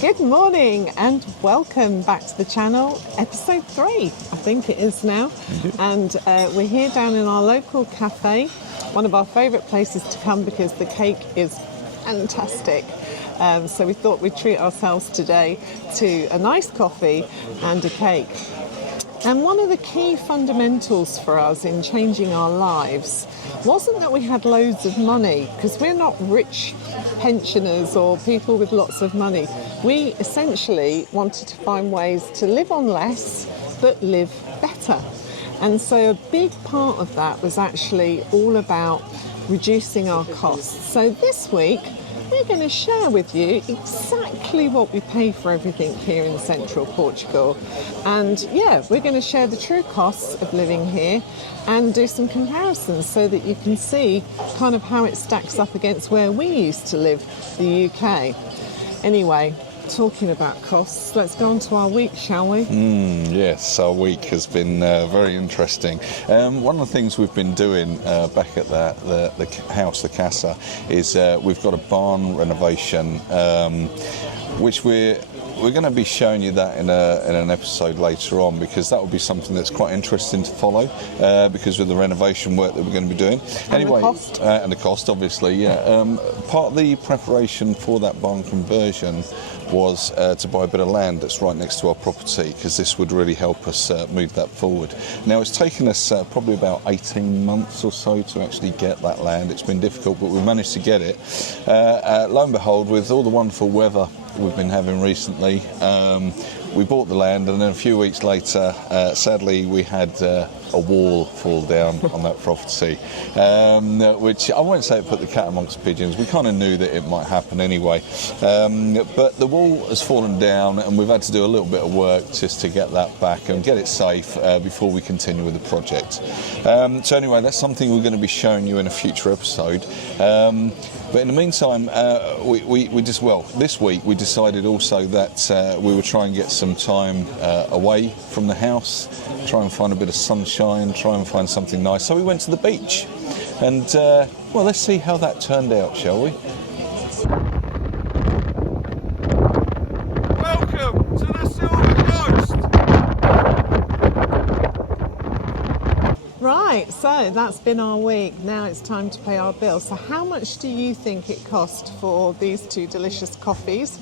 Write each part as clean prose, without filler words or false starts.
Good morning and welcome back to the channel, episode 3, I think it is now. And we're here down in our local cafe, one of our favourite places to come because the cake is fantastic. So we thought we'd treat ourselves today to a nice coffee and a cake. And one of the key fundamentals for us in changing our lives wasn't that we had loads of money, because we're not rich pensioners or people with lots of money. We essentially wanted to find ways to live on less but live better. And so a big part of that was actually all about reducing our costs. So this week we're going to share with you exactly what we pay for everything here in Central Portugal. And yeah, we're going to share the true costs of living here and do some comparisons so that you can see kind of how it stacks up against where we used to live, the UK. Anyway, talking about costs, let's go on to our week, shall we? Yes, our week has been very interesting. One of the things we've been doing back at the house, the Casa, is we've got a barn renovation, which we're going to be showing you that in an episode later on, because that will be something that's quite interesting to follow, because with the renovation work that we're going to be doing. Anyway, and the cost, obviously, yeah. Part of the preparation for that barn conversion was to buy a bit of land that's right next to our property, because this would really help us move that forward. Now, it's taken us probably about 18 months or so to actually get that land. It's been difficult, but we managed to get it. Lo and behold, with all the wonderful weather we've been having recently, we bought the land, and then a few weeks later, sadly, we had a wall fall down on that property, which I won't say it put the cat amongst pigeons. We kind of knew that it might happen anyway, but the wall has fallen down, and we've had to do a little bit of work just to get that back and get it safe before we continue with the project. So anyway, that's something we're going to be showing you in a future episode. But in the meantime, this week we decided also that we would try and get some time away from the house, try and find a bit of sunshine, try and find something nice. So we went to the beach, and well, let's see how that turned out, shall we? Welcome to the Silver Coast! Right, so that's been our week. Now it's time to pay our bills. So how much do you think it cost for these two delicious coffees,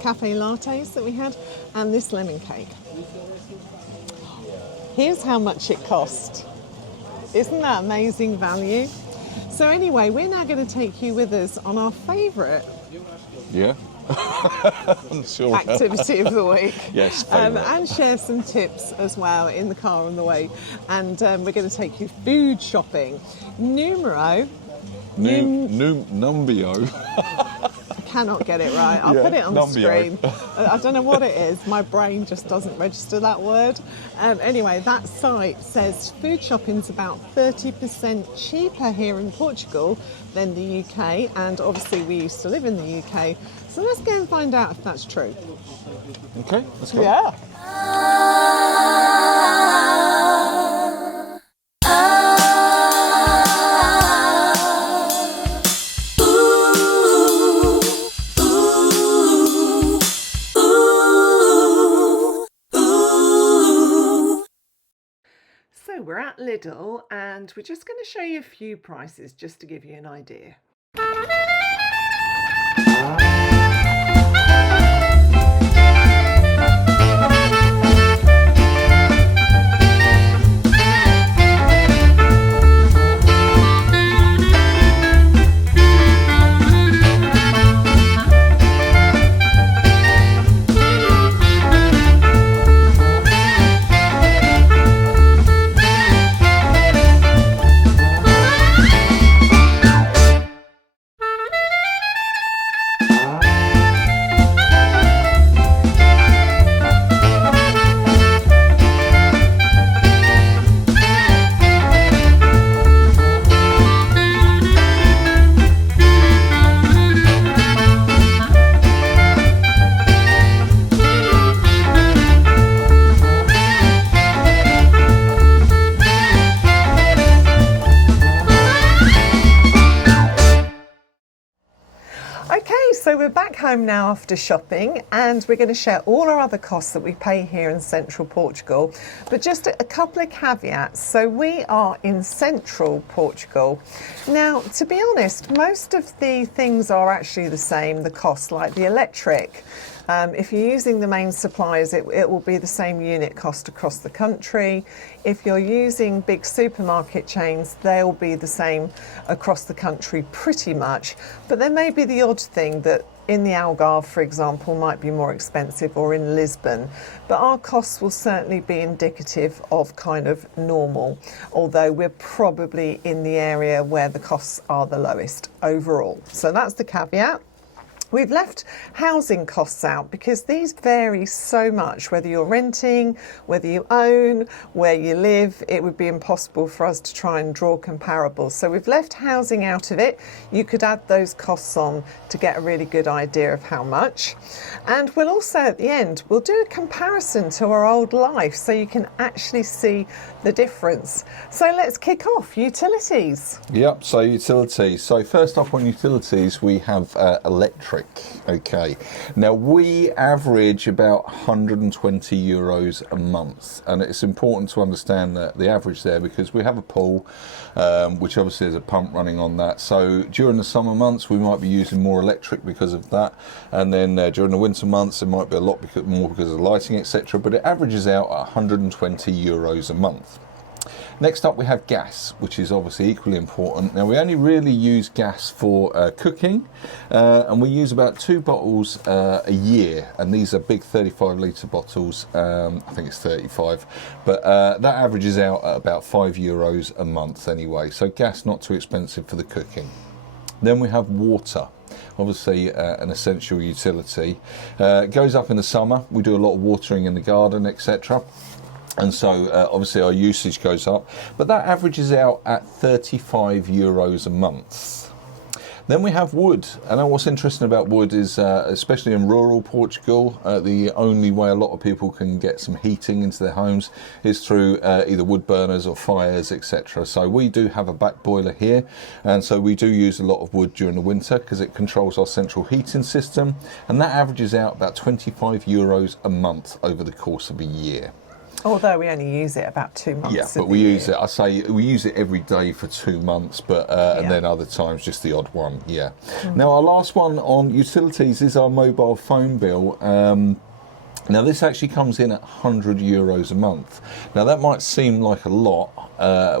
cafe lattes that we had, and this lemon cake? Here's how much it cost. Isn't that amazing value? So anyway, we're now going to take you with us on our favourite activity of the week. Yes, and share some tips as well in the car on the way. And we're going to take you food shopping. Numbio. I cannot get it right. I'll put it on the screen. I don't know what it is. My brain just doesn't register that word. Anyway, that site says food shopping's about 30% cheaper here in Portugal than the UK, and obviously we used to live in the UK. So let's go and find out if that's true. Okay, let's go. Yeah. So we're at Lidl, and we're just going to show you a few prices just to give you an idea. home now after shopping, and we're going to share all our other costs that we pay here in Central Portugal. But just a couple of caveats. So we are in Central Portugal. Now, to be honest, most of the things are actually the same, the cost, like the electric. If you're using the main suppliers, it will be the same unit cost across the country. If you're using big supermarket chains, they'll be the same across the country pretty much. But there may be the odd thing that in the Algarve, for example, might be more expensive, or in Lisbon. But our costs will certainly be indicative of kind of normal, although we're probably in the area where the costs are the lowest overall. So that's the caveat. We've left housing costs out because these vary so much, whether you're renting, whether you own, where you live. It would be impossible for us to try and draw comparables. So we've left housing out of it. You could add those costs on to get a really good idea of how much. And we'll also, at the end, we'll do a comparison to our old life so you can actually see the difference. So let's kick off. Utilities. Yep, so utilities. So first off on utilities, we have electric. Okay, now we average about 120 euros a month, and it's important to understand that the average there, because we have a pool, which obviously has a pump running on that. So during the summer months, we might be using more electric because of that, and then during the winter months, it might be a lot more because of lighting, etc. But it averages out at 120 euros a month. Next up we have gas, which is obviously equally important. Now we only really use gas for cooking, and we use about 2 bottles a year, and these are big 35 litre bottles. I think it's 35, but that averages out at about 5 euros a month anyway, so gas not too expensive for the cooking. Then we have water. Obviously an essential utility. It goes up in the summer. We do a lot of watering in the garden, etc. And so obviously our usage goes up, but that averages out at 35 euros a month. Then we have wood, and what's interesting about wood is, especially in rural Portugal, the only way a lot of people can get some heating into their homes is through either wood burners or fires, etc. So we do have a back boiler here, and so we do use a lot of wood during the winter because it controls our central heating system, and that averages out about 25 euros a month over the course of a year. Although we only use it about 2 months. Yeah, but we use it. I say we use it every day for 2 months, but and then other times just the odd one. Yeah. Now our last one on utilities is our mobile phone bill. Now this actually comes in at 100 euros a month. Now that might seem like a lot.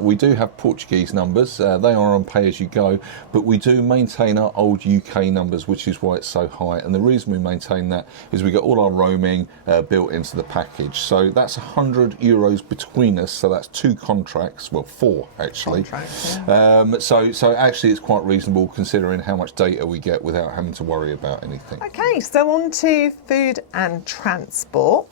We do have Portuguese numbers, they are on pay as you go, but we do maintain our old UK numbers, which is why it's so high. And the reason we maintain that is we get all our roaming built into the package. So that's 100 euros between us, so that's 2 contracts, well 4 actually. So actually it's quite reasonable considering how much data we get without having to worry about anything. Okay, so on to food and transport.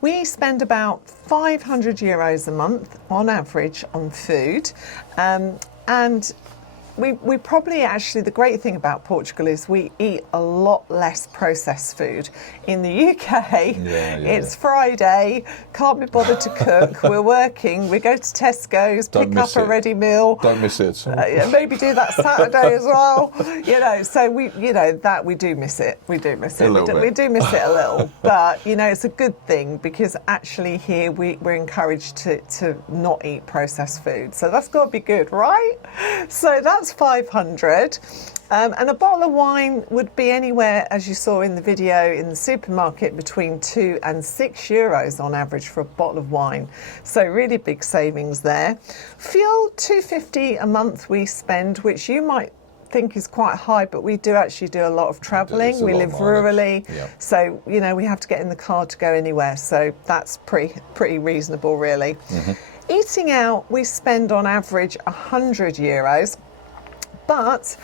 We spend about 500 euros a month on average on food, and we probably actually, the great thing about Portugal is we eat a lot less processed food. In the UK, it's Friday, can't be bothered to cook, we're working, we go to Tesco's, pick up a ready meal. Don't miss it. Maybe do that Saturday as well. So we do miss it. We do miss it. We do miss it a little. But, it's a good thing because actually here we're encouraged to not eat processed food. So that's got to be good, right? So that's 500, and a bottle of wine would be anywhere, as you saw in the video, in the supermarket between 2 and 6 euros on average for a bottle of wine. So really big savings there. Fuel, 250 a month we spend, which you might think is quite high, but we do actually do a lot of travelling. We live rurally, so we have to get in the car to go anywhere. So that's pretty reasonable, really. Eating out, we spend on average 100 euros. But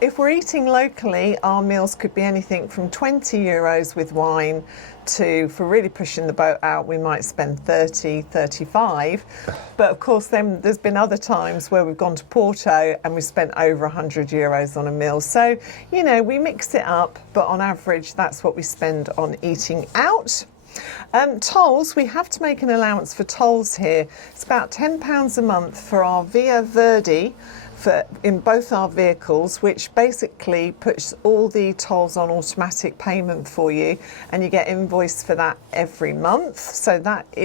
if we're eating locally, our meals could be anything from 20 euros with wine to, for really pushing the boat out, we might spend 30, 35. But of course, then there's been other times where we've gone to Porto and we've spent over 100 euros on a meal. So, we mix it up, but on average, that's what we spend on eating out. Tolls, we have to make an allowance for tolls here. It's about £10 a month for our Via Verde in both our vehicles, which basically puts all the tolls on automatic payment for you, and you get invoiced for that every month. So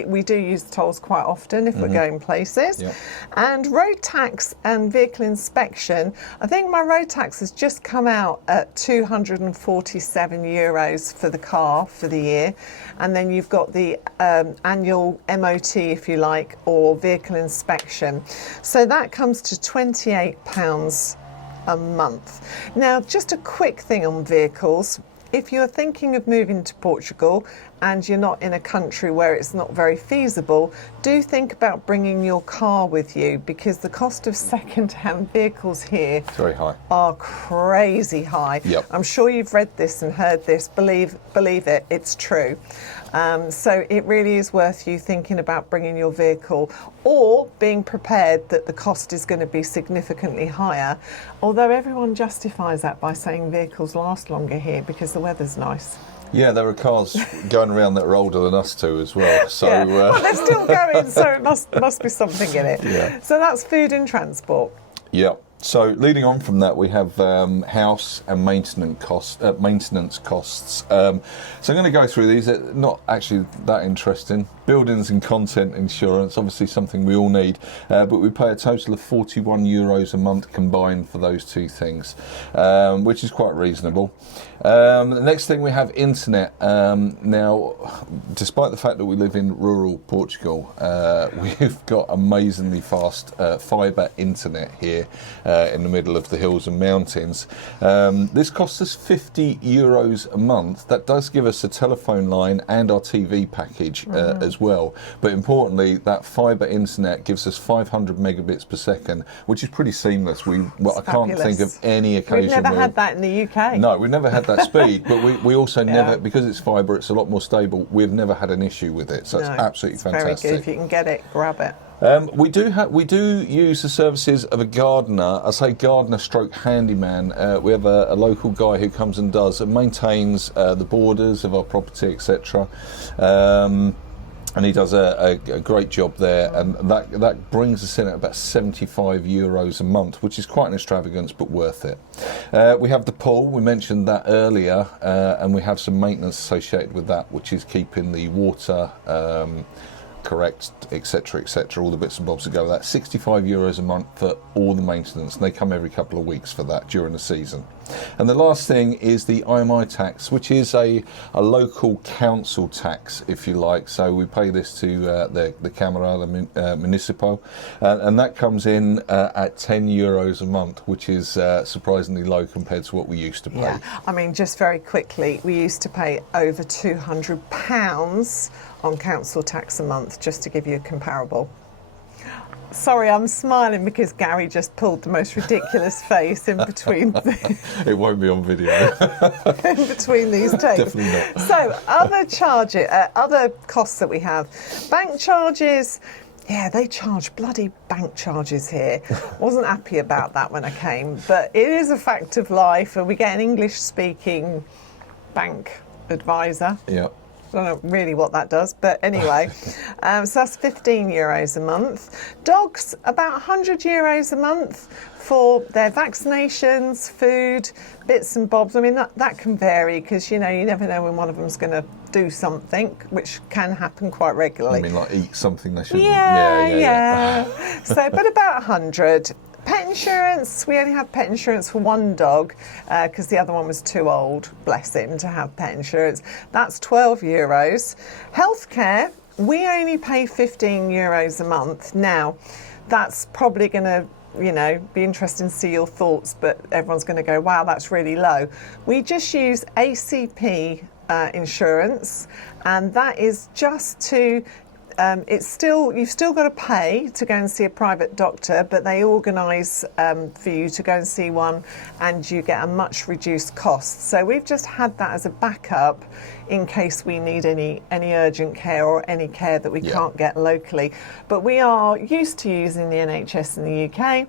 we do use tolls quite often if we're going places. Yep. And road tax and vehicle inspection, I think my road tax has just come out at €247 for the car for the year. And then you've got the annual MOT, if you like, or vehicle inspection. So that comes to £28 a month. Now, just a quick thing on vehicles. If you're thinking of moving to Portugal and you're not in a country where it's not very feasible, do think about bringing your car with you, because the cost of second-hand vehicles here Very high. are crazy high. Yep. I'm sure you've read this and heard this. Believe it, it's true. So it really is worth you thinking about bringing your vehicle, or being prepared that the cost is going to be significantly higher, although everyone justifies that by saying vehicles last longer here because the weather's nice. Yeah, there are cars going around that are older than us too as well. So Yeah. Well, they're still going, so it must be something in it. Yeah. So that's food and transport. yeah. So leading on from that, we have house and maintenance costs. So I'm going to go through these. They're not actually that interesting. Buildings and content insurance, obviously something we all need, but we pay a total of €41 a month combined for those two things, which is quite reasonable. The next thing, we have internet. Now, despite the fact that we live in rural Portugal, we've got amazingly fast fibre internet here in the middle of the hills and mountains. This costs us €50 a month. That does give us a telephone line and our TV package as well. But importantly, that fibre internet gives us 500 megabits per second, which is pretty seamless. I can't think of any occasion. We've never had that in the UK. No, we've never had that speed, but we also never, because it's fibre, it's a lot more stable. We've never had an issue with it, so it's absolutely fantastic. Very good. If you can get it, grab it. We do use the services of a gardener. I say gardener stroke handyman. We have a local guy who comes and maintains the borders of our property, etc. And he does a great job there, and that brings us in at about €75 a month, which is quite an extravagance, but worth it. We have the pool, we mentioned that earlier, and we have some maintenance associated with that, which is keeping the water correct, etc., all the bits and bobs that go with that. €65 a month for all the maintenance, and they come every couple of weeks for that during the season. And the last thing is the IMI tax, which is a local council tax, if you like. So we pay this to the Câmara Municipal, and that comes in at €10 a month, which is surprisingly low compared to what we used to pay. Yeah, I mean, just very quickly, we used to pay over £200 on council tax a month, just to give you a comparable. Sorry, I'm smiling because Gary just pulled the most ridiculous face in between. It won't be on video. In between these takes. Definitely not. So, other costs that we have, bank charges. Yeah, they charge bloody bank charges here. Wasn't happy about that when I came, but it is a fact of life, and we get an English-speaking bank advisor. Yeah. I don't know really what that does, but anyway. So that's €15 a month. Dogs, about €100 a month for their vaccinations, food, bits and bobs. I mean, that can vary because, you never know when one of them's going to do something, which can happen quite regularly. I mean, like eat something they shouldn't. Yeah. So, but about 100. Pet insurance, we only have pet insurance for one dog because the other one was too old, bless him, to have pet insurance. That's €12. Healthcare, we only pay €15 a month. Now, that's probably going to be interesting to see your thoughts, but everyone's going to go, wow, that's really low. We just use ACP insurance, and that is just to you've still got to pay to go and see a private doctor, but they organise for you to go and see one, and you get a much reduced cost. So we've just had that as a backup in case we need any urgent care or any care that we can't get locally. But we are used to using the NHS in the UK.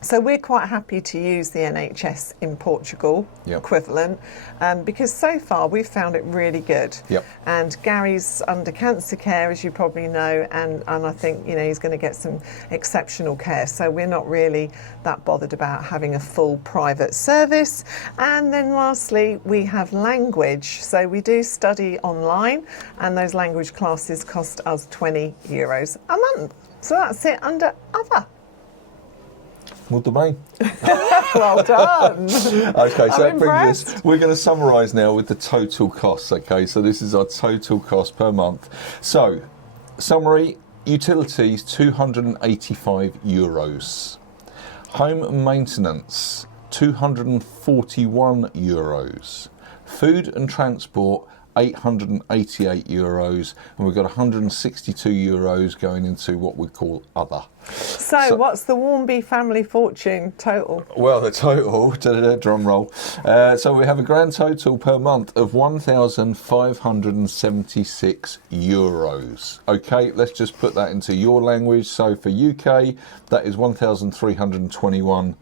So we're quite happy to use the NHS in Portugal equivalent because so far we've found it really good. And Gary's under cancer care, as you probably know, and I think he's going to get some exceptional care. So we're not really that bothered about having a full private service. And then lastly, we have language. So we do study online, and those language classes cost us €20 a month. So that's it under other. Muito bem. Well done. Okay, so that brings us, we're going to summarise now with the total costs. Okay, so this is our total cost per month. So, summary, utilities, €285. Home maintenance, €241. Food and transport, €888, and we've got €162 going into what we call other. So what's the Warmby family fortune total? Well, the total, drum roll. So we have a grand total per month of €1,576. Okay, let's just put that into your language. So for UK, that is £1,321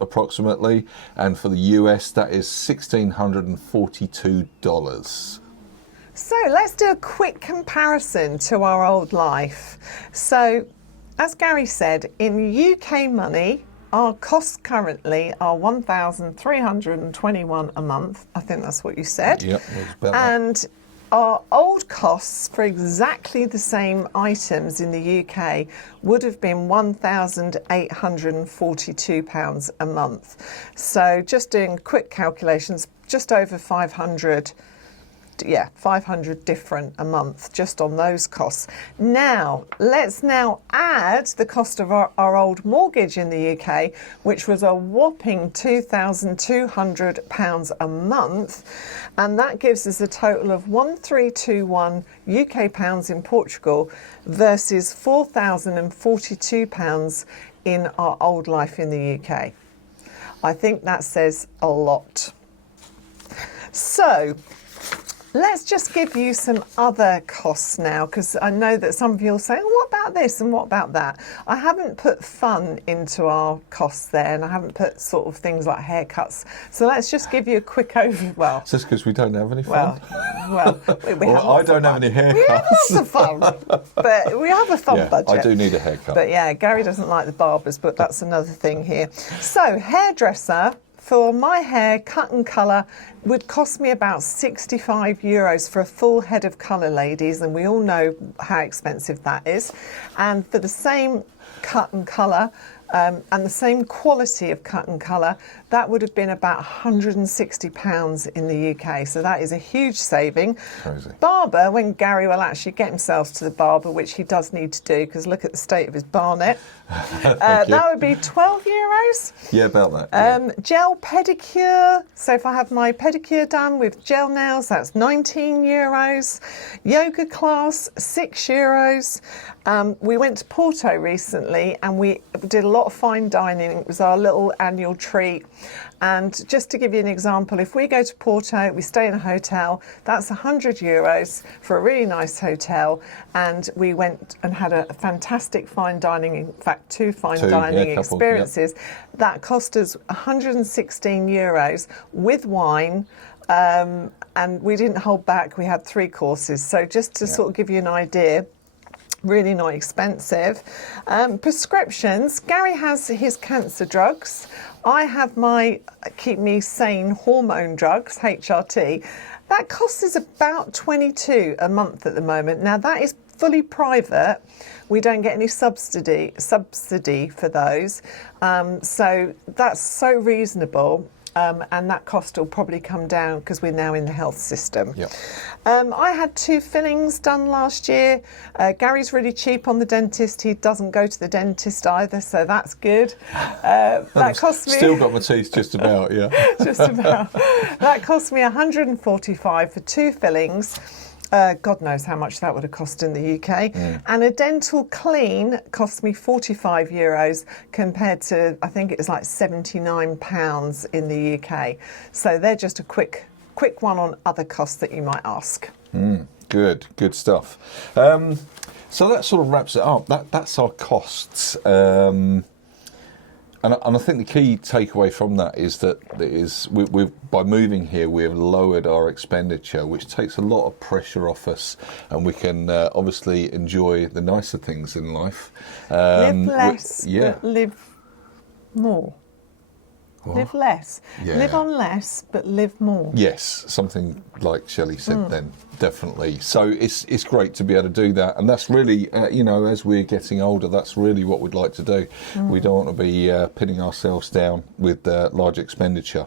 approximately, and for the US that is $1,642. So let's do a quick comparison to our old life. So as Gary said, in UK money, our costs currently are $1,321 a month. I think that's what you said. Yep, and our old costs for exactly the same items in the UK would have been £1,842 a month. So just doing quick calculations, just over 500 different a month just on those costs. Now, let's now add the cost of our old mortgage in the UK, which was a whopping £2,200 a month. And that gives us a total of 1,321 UK pounds in Portugal versus £4,042 in our old life in the UK. I think that says a lot. So, let's just give you some other costs now, because I know that some of you will say, oh, what about this and what about that? I haven't put fun into our costs there, and I haven't put sort of things like haircuts. So let's just give you a quick overview. Well, it's just because we don't have any fun. Well, I don't have any haircuts. We have lots of fun, but we have a fun budget. I do need a haircut. But yeah, Gary doesn't like the barbers, but that's another thing here. So hairdresser, for my hair, cut and colour, would cost me about €65 for a full head of colour, ladies, and we all know how expensive that is. And for the same cut and colour, and the same quality of cut and colour, that would have been about £160 in the UK. So that is a huge saving. Crazy. Barber, when Gary will actually get himself to the barber, which he does need to do, because look at the state of his barnet, that would be €12. Yeah, about that. Yeah. Gel pedicure. So if I have my pedicure done with gel nails, that's €19. Yoga class, €6. We went to Porto recently, and we did a lot of fine dining. It was our little annual treat. And just to give you an example, if we go to Porto, we stay in a hotel, that's €100 for a really nice hotel. And we went and had a fantastic fine dining, in fact, two fine dining experiences. That cost us €116 with wine. And we didn't hold back, we had 3 courses. So just to sort of give you an idea, really not expensive. Prescriptions, Gary has his cancer drugs. I have my keep me sane hormone drugs, HRT. That costs us about $22 a month at the moment. Now that is fully private. We don't get any subsidy for those. So that's so reasonable. And that cost will probably come down because we're now in the health system. Yep. I had 2 fillings done last year. Gary's really cheap on the dentist. He doesn't go to the dentist either, so that's good. That cost me... Still got my teeth just about, yeah. Just about. That cost me $145 for 2 fillings. God knows how much that would have cost in the UK. And a dental clean cost me €45 compared to, I think it was like £79 in the UK. So they're just a quick one on other costs that you might ask. Good stuff. So that sort of wraps it up. That's our costs. And I think the key takeaway from that is that by moving here, we have lowered our expenditure, which takes a lot of pressure off us, and we can obviously enjoy the nicer things in life. Live less, but live more. What? Live less. Yeah. Live on less, but live more. Yes, something like Shelley said then, definitely. So it's great to be able to do that. And that's really, as we're getting older, that's really what we'd like to do. We don't want to be pinning ourselves down with large expenditure.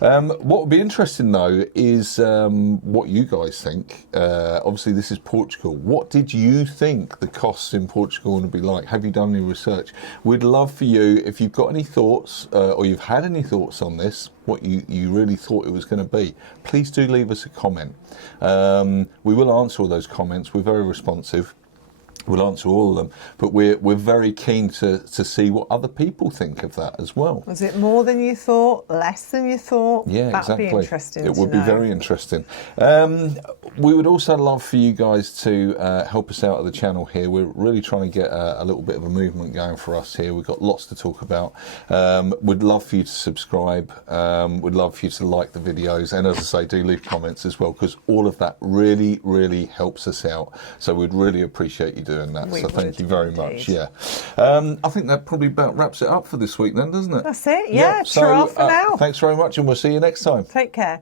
What would be interesting, though, is what you guys think. Obviously, this is Portugal. What did you think the costs in Portugal would be like? Have you done any research? We'd love for you, if you've got any thoughts or you've had any thoughts on this, what you really thought it was going to be, please do leave us a comment. We will answer all those comments. We're very responsive. We'll answer all of them, but we're very keen to see what other people think of that as well. Was it more than you thought? Less than you thought? Yeah, That'd exactly. be interesting. It would be very interesting. We would also love for you guys to help us out at the channel here. We're really trying to get a little bit of a movement going for us here. We've got lots to talk about. We'd love for you to subscribe. We'd love for you to like the videos, and as I say, do leave comments as well, because all of that really, really helps us out. So we'd really appreciate you doing that. So thank you very much. Yeah, I think that probably about wraps it up for this week then, doesn't it? That's it. Yeah, So for now. thanks very much, and we'll see you next time. Take care.